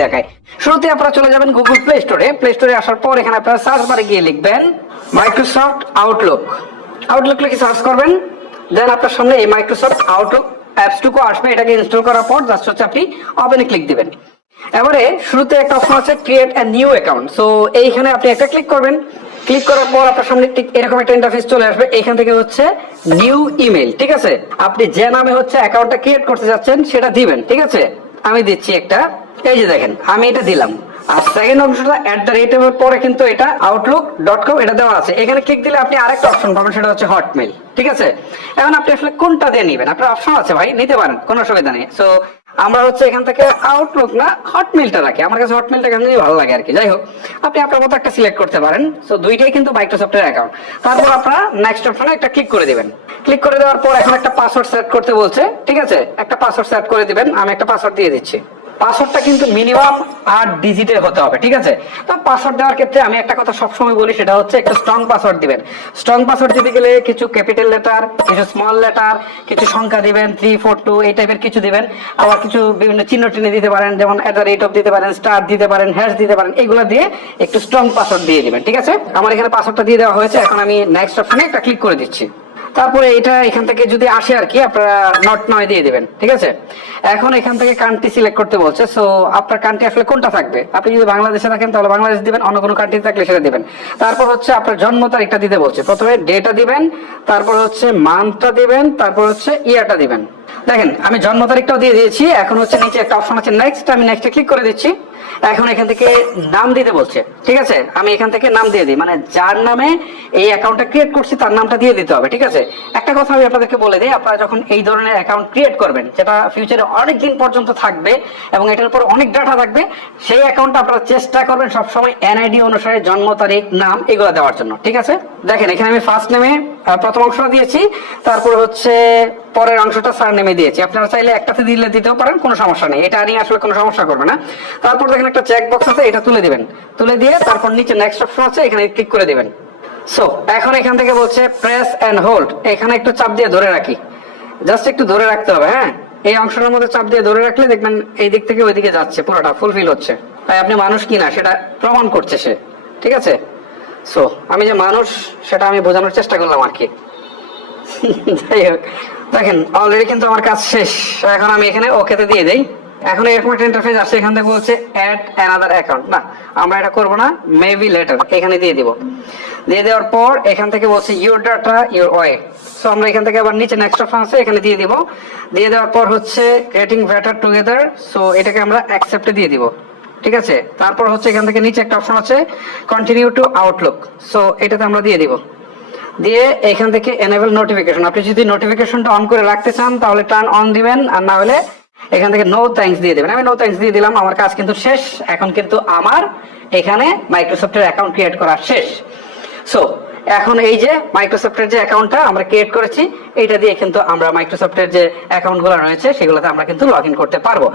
দেখায়। শুরুতে আপনারা চলে যাবেন গুগল প্লে স্টোরে। প্লে স্টোরে আসার পর এখানে আপনারা সার্চ বারে গিয়ে লিখবেন মাইক্রোসফট আউটলুক। আউটলুক লিখে সার্চ করবেন, দেন আপনার সামনে এই মাইক্রোসফট আউটলুক অ্যাপসটুকু আসবে। এটাকে ইনস্টল করার পর জাস্ট হচ্ছে আপনি ওপেনে ক্লিক দিবেন। এবারে শুরুতে একটা অপশন আছে create a new account. So এইখানে আপনি একটা ক্লিক করবেন। ক্লিক করার পর আপনার সামনে ঠিক এরকম একটা ইন্টারফেস চলে আসবে। এখান থেকে হচ্ছে নিউ ইমেল, ঠিক আছে? আপনি যে নামে হচ্ছে অ্যাকাউন্টটা ক্রিয়েট করতে যাচ্ছেন সেটা দিবেন, ঠিক আছে? আমি দিচ্ছি একটা, এই যে দেখেন আমি এটা দিলাম। আর সেকেন্ড অপশনটা @ পরে কিন্তু এটা outlook.com এটা দেওয়া আছে। এখানে ক্লিক দিলে আপনি আরেকটা অপশন পাবেন, সেটা হচ্ছে হটমেল, ঠিক আছে? এখন আপনি আসলে কোনটা দিয়ে নেবেন, আপনার অপশন আছে ভাই, নিতে পারেন, কোনো অসুবিধা নেই। সো আমরা হচ্ছে এখান থেকে আউটলুক না হটমেলটা রাখি, আমার কাছে হটমেলটা কেন ভালো লাগে আর কি। যাই হোক, আপনি আপনার মতো একটা সিলেক্ট করতে পারেন। সো দুইটাই কিন্তু মাইক্রোসফটের অ্যাকাউন্ট। তারপর আপনারা নেক্সট অপশনে একটা ক্লিক করে দিবেন। ক্লিক করে দেওয়ার পর এখন একটা পাসওয়ার্ড সেট করতে বলছে, ঠিক আছে? একটা পাসওয়ার্ড সেট করে দিবেন। আমি একটা পাসওয়ার্ড দিয়ে দিচ্ছি। পাসওয়ার্ডটা কিন্তু মিনিমাম 8 ডিজিটের হতে হবে, ঠিক আছে? তো পাসওয়ার্ড দেওয়ার ক্ষেত্রে আমি একটা কথা সবসময় বলি, সেটা হচ্ছে একটা স্ট্রং পাসওয়ার্ড দিবেন। স্ট্রং পাসওয়ার্ড দিতে গেলে কিছু ক্যাপিটাল লেটার, কিছু স্মল লেটার, কিছু সংখ্যা দিবেন, 342 এই টাইপের কিছু দিবেন। আবার কিছু বিভিন্ন চিহ্ন টিনে দিতে পারেন, যেমন @ দিতে পারেন, স্টার দিতে পারেন, হ্যাশ দিতে পারেন। এগুলো দিয়ে একটু স্ট্রং পাসওয়ার্ড দিয়ে দিবেন, ঠিক আছে? আমার এখানে পাসওয়ার্ডটা দিয়ে দেওয়া হয়েছে। এখন আমি নেক্সট অপশনে একটা ক্লিক করে দিচ্ছি। তারপরে এটা এখান থেকে যদি আসে আর কি, আপনারা নট 9 দিয়ে দিবেন, ঠিক আছে? এখন এখান থেকে কান্ট্রি সিলেক্ট করতে বলছে। সো আপনার কান্ট্রি আসলে কোনটা থাকবে? আপনি যদি বাংলাদেশে থাকেন তাহলে বাংলাদেশ দিবেন, অন্য কোনো কান্ট্রি থাকলে সেটা দিবেন। তারপর হচ্ছে আপনার জন্ম তারিখটা দিতে বলছে। প্রথমে ডেটা দিবেন, তারপর হচ্ছে মান্থটা দিবেন, তারপর হচ্ছে ইয়ারটা দিবেন। দেখেন আমি জন্ম তারিখটাও দিয়ে দিয়েছি। এখন হচ্ছে নিচে একটা অপশন আছে নেক্সট, আমি নেক্সটে ক্লিক করে দিচ্ছি। এখন এখান থেকে নাম দিতে বলছে, ঠিক আছে? আমি এখান থেকে নাম দিয়ে দিই, মানে যার নামে এই অ্যাকাউন্টটা ক্রিয়েট করছি তার নামটা দিয়ে দিতে হবে, ঠিক আছে? একটা কথা আমি আপনাদেরকে বলে দিই, আপনারা যখন এই ধরনের অ্যাকাউন্ট ক্রিয়েট করবেন, যেটা ফিউচারে অনেক দিন পর্যন্ত থাকবে এবং এটার উপর অনেক ডাটা থাকবে, সেই অ্যাকাউন্টটা আপনারা চেষ্টা করবেন সবসময় এনআইডি অনুসারে জন্ম তারিখ, নাম এগুলো দেওয়ার জন্য, ঠিক আছে? দেখেন এখানে আমি ফার্স্ট নেমে প্রথম অংশটা দিয়েছি, তারপর হচ্ছে পরের অংশটা সার নেমে দিয়েছি। আপনারা চাইলে একটাতে দিলে দিতেও পারেন, কোনো সমস্যা নেই, এটা নিয়ে আসলে কোনো সমস্যা করবে না। তারপর দেখেন একটা চেক বক্স আছে, এটা তুলে দিবেন। তুলে দিয়ে তারপর নিচে নেক্সট অপশন আছে, এখানে ক্লিক করে দিবেন। সো এখন এখান থেকে বলছে প্রেস এন্ড হোল্ড, এখানে একটু চাপ দিয়ে ধরে রাখি, জাস্ট একটু ধরে রাখতে হবে। হ্যাঁ, এই অংশটার মধ্যে চাপ দিয়ে ধরে রাখলে দেখবেন এই দিক থেকে ওই দিকে যাচ্ছে, পুরোটা ফুলফিল হচ্ছে। তাই আপনি মানুষ কিনা সেটা প্রমাণ করছে সে, ঠিক আছে? সো আমি যে মানুষ সেটা আমি বোঝানোর চেষ্টা করলাম আর কি। যাই হোক, দেখেন অলরেডি কিন্তু আমার কাজ শেষ। এখন আমি এখানে ওকেতে দিয়ে দেই। এখন এরকম একটা ইন্টারফেস আসছে, এখান থেকে বলছে অ্যাড অ্যানাদার অ্যাকাউন্ট। না, আমরা এটা করবো না, মেবি লেটার এখানে দিয়ে দিব। দিয়ে দেওয়ার পর এখান থেকে বলছে your data your way. So আমরা এখান থেকে আবার নিচে নেক্সট অপশন আছে, এখানে দিয়ে দিব। দিয়ে দেওয়ার পর হচ্ছে গেটিং বেটার টুগেদার। সো এটাকে আমরা অ্যাকসেপ্টে দিয়ে দিব, ঠিক আছে? তারপর হচ্ছে এখান থেকে নিচে একটা অপশন আছে কন্টিনিউ টু আউটলুক। সো এটাতে আমরা দিয়ে দিব। দিয়ে এখান থেকে এনেবল নোটিফিকেশন, আপনি যদি নোটিফিকেশনটা অন করে রাখতে চান তাহলে টার্ন অন দিবেন, আর না হলে এখান থেকে নো থ্যাঙ্কস দিয়ে দিবেন। আমি নো থ্যাঙ্কস দিয়ে দিলাম, আমার কাজ কিন্তু শেষ। এখন কিন্তু আমার এখানে মাইক্রোসফটের অ্যাকাউন্ট ক্রিয়েট করা শেষ। সো এখন এই যে মাইক্রোসফটের যে অ্যাকাউন্টটা আমরা ক্রিয়েট করেছি, এইটা দিয়ে কিন্তু আমরা মাইক্রোসফটের যে অ্যাকাউন্টগুলো রয়েছে সেগুলোতে আমরা কিন্তু লগ ইন করতে পারবো।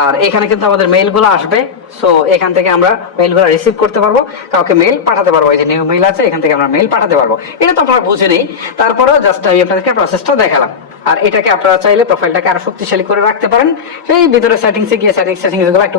আর এখানে কিন্তু আমাদের মেইলগুলো আসবে। সো এখান থেকে আমরা মেইলগুলো রিসিভ করতে পারবো, কাউকে মেইল পাঠাতে পারবো। এই যে নিউ মেইল আছে, এখান থেকে আমরা মেইল পাঠাতে পারবো। এটা তো আপনারা বুঝে নেই, তারপরেও জাস্ট আমি আপনাদেরকে প্রসেসটা দেখালাম। আর এটাকে আপনারা চাইলে প্রোফাইলটাকে আরো শক্তিশালী করে রাখতে পারেন। সেই ভিতরে সেটিংসে গিয়ে সেটিংস গুলো একটু